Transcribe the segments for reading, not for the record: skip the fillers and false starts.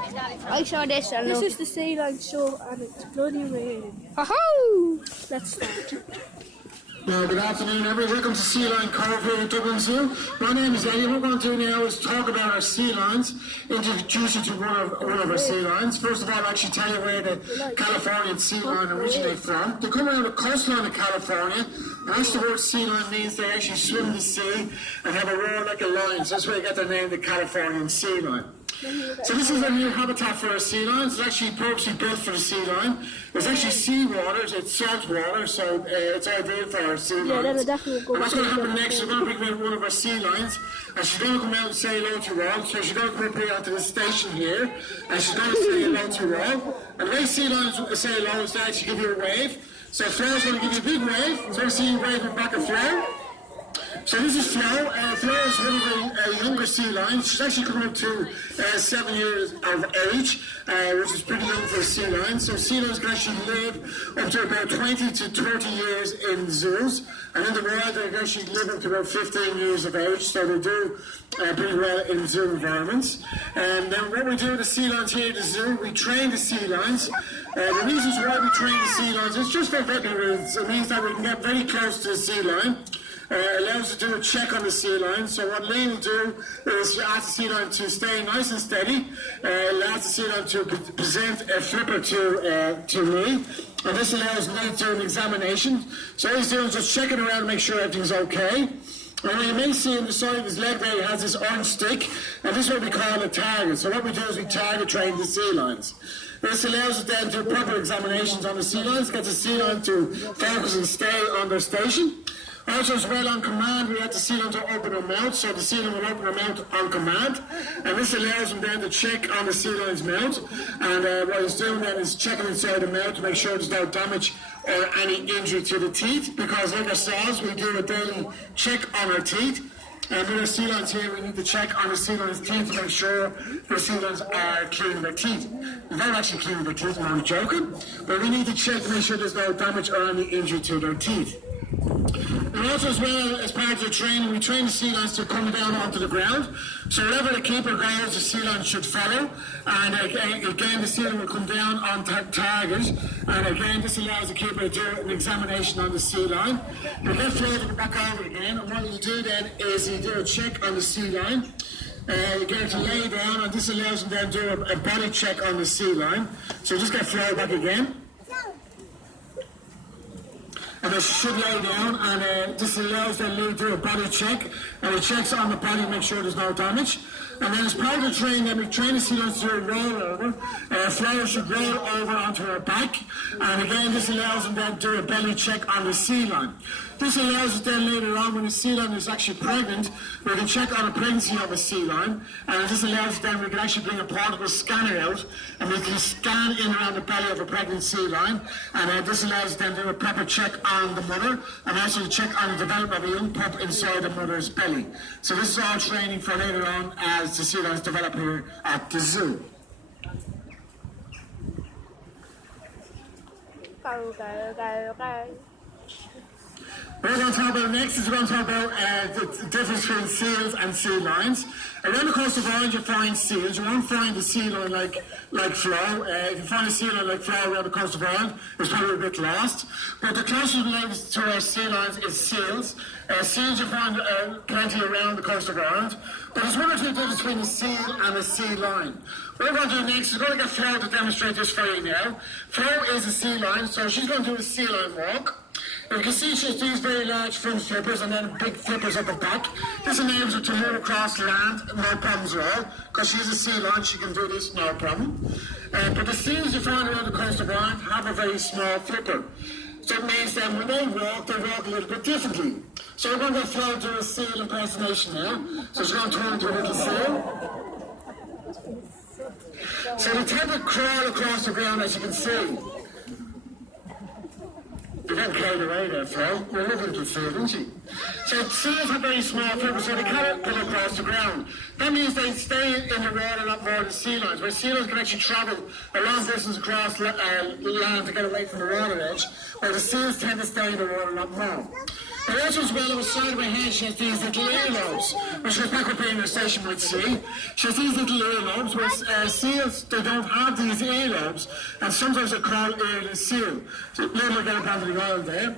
I saw this and This is the Sealion show and it's bloody raining. Ho-ho! Let's start. Good afternoon, everyone. Welcome to Sealion Cove here at Dublin Zoo. My name is Eddie. What we're going to do now is talk about our sea lions, introduce you to one of our sea lions. First of all, I'll actually tell you where the Californian sea lion originates from. They come around the coastline of California. And that's the word sea lion means they actually swim the sea and have a roar like a lion. So that's where they got their name, the Californian sea lion. So this is a new habitat for our sea lions. It's actually purposely built for the sea lion. It's actually sea water, it's salt water, so it's ideal for our sea lions. Yeah, that'll definitely go. And what's going to happen next is we're going to bring in one of our sea lions, and she's going to come out and say hello to you all. So she's going to come up here onto the station here, and she's going to say hello to you all. And the way sea lions say hello is to actually give you a wave. So Flo's going to give you a big wave. So I see you waving back at Flo. So this is Flo. Flo is one of the younger sea lions. She's actually coming up to 7 years of age, which is pretty young for a sea lion. So sea lions can actually live up to about 20 to 30 years in zoos. And in the wild, they can actually live up to about 15 years of age. So they do pretty well in zoo environments. And then what we do with the sea lions here at the zoo, we train the sea lions. The reasons why we train the sea lions is just for veterinary reasons. It means that we can get very close to the sea lion. Allows us to do a check on the sea lion. So what Lee will do is ask the sea lion to stay nice and steady, allows the sea lion to present a flipper to Lee, and this allows Lee to do an examination. So he's doing just checking around to make sure everything's okay. And you may see on the side of his leg there he has this orange stick, and this is what we call a target. So what we do is we target train the sea lions. This allows us then to do proper examinations on the sea lions, get the sea lion to focus and stay on their station. Also, as well, on command, we have the sea lion to open her mouth, so the sea lion will open her mouth on command, and this allows him then to check on the sea lion's mouth, and what he's doing then is checking inside the mouth to make sure there's no damage or any injury to the teeth, because like ourselves, we do a daily check on our teeth, and with our sea lions here, we need to check on the sea lion's teeth to make sure the sea lions are cleaning their teeth. They're not actually cleaning their teeth, I'm joking, but we need to check to make sure there's no damage or any injury to their teeth. And also as well, as part of the training, we train the sea lions to come down onto the ground. So wherever the keeper goes, the sea lion should follow. And again, the sea lion will come down on target. And again, this allows the keeper to do an examination on the sea lion. He'll get Flo to back over again. And what he'll do then is he'll do a check on the sea lion. You get her to lay down, and this allows him then to do a body check on the sea lion. So just get Flo back again. And they should lay down, and this allows them to do a body check, and it checks on the body to make sure there's no damage. And then as part of the training, then we train the sea lions to do a roll over. Flo should roll over onto her back, and again this allows them then to do a belly check on the sea lion. This allows us then later on, when the sea lion is actually pregnant, we can check on the pregnancy of a sea lion, and this allows us then we can actually bring a portable scanner out, and we can scan in around the belly of a pregnant sea lion, and this allows us then to do a proper check on the mother, and also to check on the development of a young pup inside the mother's belly. So this is all training for later on as the sea lions develop here at the zoo. Okay. What we're going to talk about next is we're going to talk about the difference between seals and sea lions. Around the coast of Ireland you find seals. You won't find a sea lion like Flo. If you find a sea lion like Flo around the coast of Ireland, it's probably a bit lost. But the closest related to our sea lions is seals. Seals you find plenty around the coast of Ireland. But there's one or two differences between a seal and a sea lion. What we're going to do next is we're going to get Flo to demonstrate this for you now. Flo is a sea lion, so she's going to do a sea lion walk. You can see she has these very large front flippers and then big flippers at the back. This enables her to move across land, no problems at all. Because she's a sea lion, she can do this, no problem. But the seals you find around the coast of Ireland have a very small flipper. So it means that when they walk a little bit differently. So we're going to get Flo to do a seal impersonation now. So she's going to turn into a little seal. So they tend to crawl across the ground, as you can see. You got carried away there, Flo. You're a lovely little seal, didn't you? So seals have very small flippers, so they cannot pull across the ground. That means they stay in the water a lot more than sea lions, where sea lions can actually travel a long distance across land to get away from the water edge, where the seals tend to stay in the water a lot more. But also as well, on the side of her head, she has these little earlobes. When she goes back up here in the station, you might see. She has these little earlobes, whereas seals, they don't have these earlobes, and sometimes they're called earless seal. So a little bit of the oil there.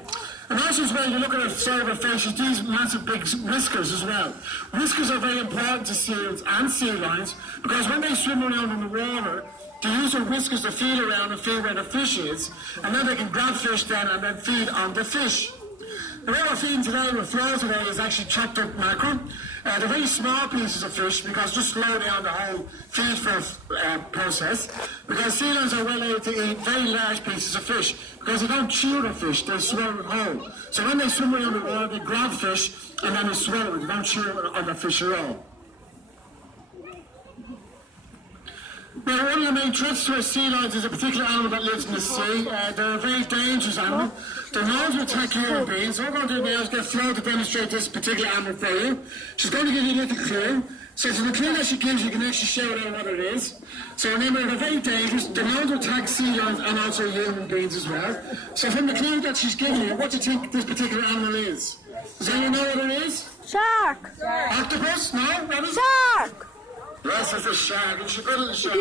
And also as well, you look at her side of her face, she's these massive big whiskers as well. Whiskers are very important to seals and sea lions, because when they swim around in the water, they use their whiskers to feel around and feel where the fish is, and then they can grab fish then and then feed on the fish. The way we're feeding today with Flo today is actually chopped up mackerel. They're very small pieces of fish because just slow down the whole feed for process. Because sea lions are well able to eat very large pieces of fish because they don't chew the fish, they swallow it whole. So when they swim around the water, they grab fish and then they swallow it. They don't chew on the fish at all. Now, one of the main threats to our sea lions is a particular animal that lives in the sea. They're a very dangerous animal. They're known to attack human beings. So what we're going to do now is get Flo to demonstrate this particular animal for you. She's going to give you a little clue. So from the clue that she gives, you can actually shout out what it is. So remember, they're very dangerous. They're known to attack sea lions and also human beings as well. So from the clue that she's given you, what do you think this particular animal is? Does anyone know what it is? Shark. Octopus? No? What is it? Shark. Yes, it's a shark. You should go to the shark.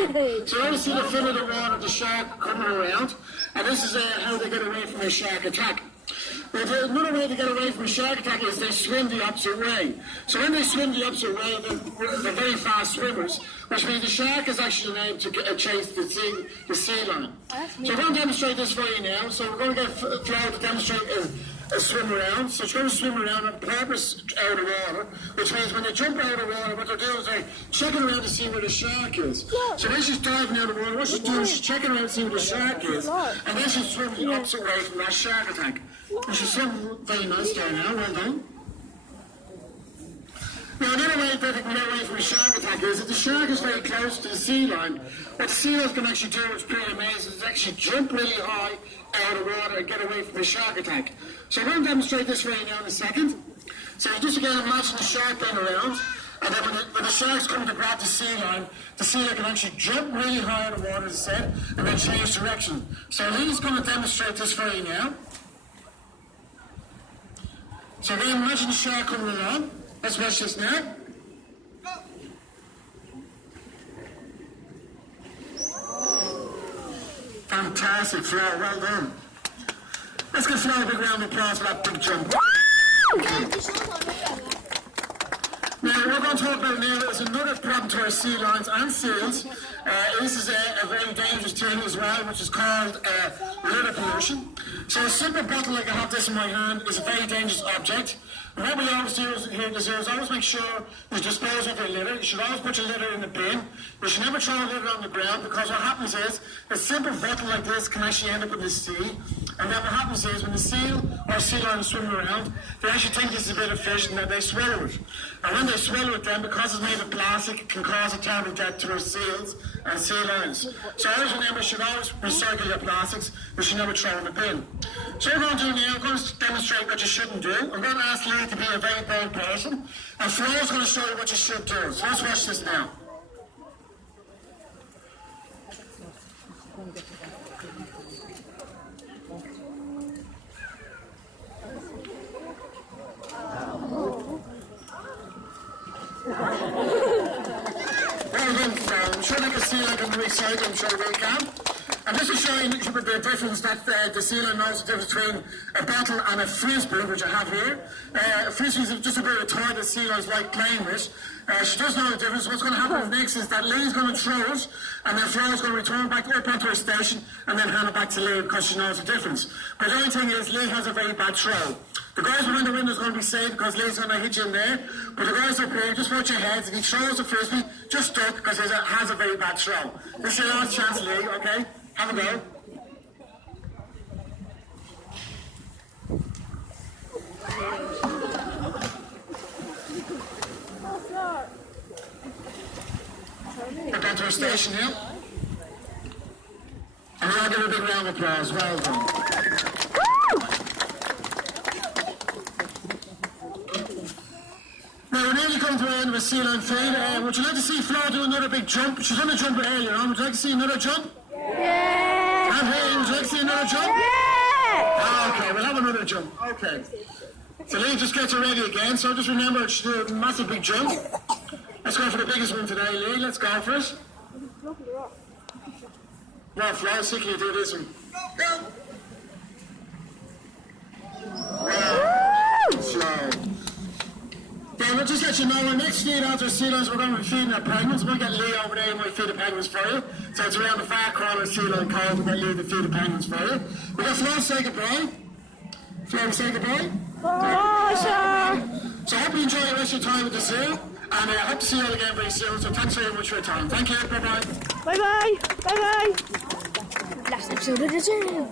So you only see the fin of the water, the shark coming around. And this is how they get away from a shark attack. But another way to get away from a shark attack is they swim the opposite way. So when they swim the opposite way, they're very fast swimmers, which means the shark is actually able to chase the sea lion. So I'm going to demonstrate this for you now. So we're going to get Flo to demonstrate a swim around. So she's going to swim around on purpose out of water, which means when they jump out of water, what they're doing is they're checking around to see where the shark is. So when she's diving out of water, what she's doing is she's checking around to see where the shark is, and then she's swimming the opposite way from that shark attack. And she's swimming very nice there now, well done. Now another way that they can get away from a shark attack is if the shark is very close to the sea line, what the sea lion can actually do, which is pretty amazing, is actually jump really high out of water and get away from a shark attack. So I'm going to demonstrate this for you now in a second. So you just again imagine the shark being around, and then when the shark's coming to grab the sea lion can actually jump really high out of water, as I said, and then change direction. So Lee's going to demonstrate this for you now. So again, imagine the shark coming along. Let's watch this now. Fantastic, Flo, well done. Let's give Flo a big round of applause for that big jump. Now, what we're going to talk about now is another problem to our sea lions and seals. This is a very dangerous thing as well, which is called litter pollution. So a simple bottle like I have this in my hand is a very dangerous object. And what we always do here is always make sure you dispose of your litter. You should always put your litter in the bin. You should never throw a litter on the ground, because what happens is a simple bottle like this can actually end up in the sea. And then what happens is when the seal or sea lion is swimming around, they actually think this is a bit of fish and then they swallow it. And when they swallow it then, because it's made of plastic, it can cause a terrible death to our seals and sea lions. So always remember, you should always recycle your plastics. You should never throw in the bin. So what we're going to do now, I'm going to demonstrate what you shouldn't do. I'm going to ask Lee to be a very bold person. And Flo's going to show you what you should do. So let's watch this now. Well done, Flo. I'm sure they can see like I'm recycling, I'm sure they can. And this is showing the difference that the sea lion knows the difference between a bottle and a frisbee, which I have here. A frisbee is just a bit of a toy that sea lions like playing with. She does know the difference. What's going to happen next is that Lee's going to throw it, and then Flo is going to return back up onto her station and then hand it back to Lee because she knows the difference. But the only thing is, Lee has a very bad throw. The guys behind the window is going to be safe because Lee's going to hit you in there. But the guys up here, just watch your heads. If he throws a frisbee, just duck because he has a very bad throw. This is your last chance, Lee, okay? Have a go. Get back to our station here. And I'll give a big round of applause. Well done. Now we're nearly coming to the end of a sea lion feed. Would you like to see Flo do another big jump? She's done a jump earlier on. Would you like to see another jump? Yeah. And hey, would you like to see another jump? Yeah. Okay, we'll have another jump. Okay. So Lee just gets her ready again. So just remember, she's doing a massive big jump. Let's go for the biggest one today, Lee. Let's go for it. No, Flo, see, can you do this one? Slow. Yeah, we'll just let you know, our next feed after Sealions, we're going to be feeding our penguins. We'll get Lee over there and we'll feed the penguins for you. So it's around the far corner of Sealion Cove. We'll get Lee to feed the penguins for you. We've got Flo, say goodbye. Flo, say goodbye. Bye, sir. So I hope you enjoy the rest of your time with the zoo. And I hope to see you all again very soon. So thanks very much for your time. Thank you. Bye-bye. Bye-bye. Bye-bye. Last episode of the zoo.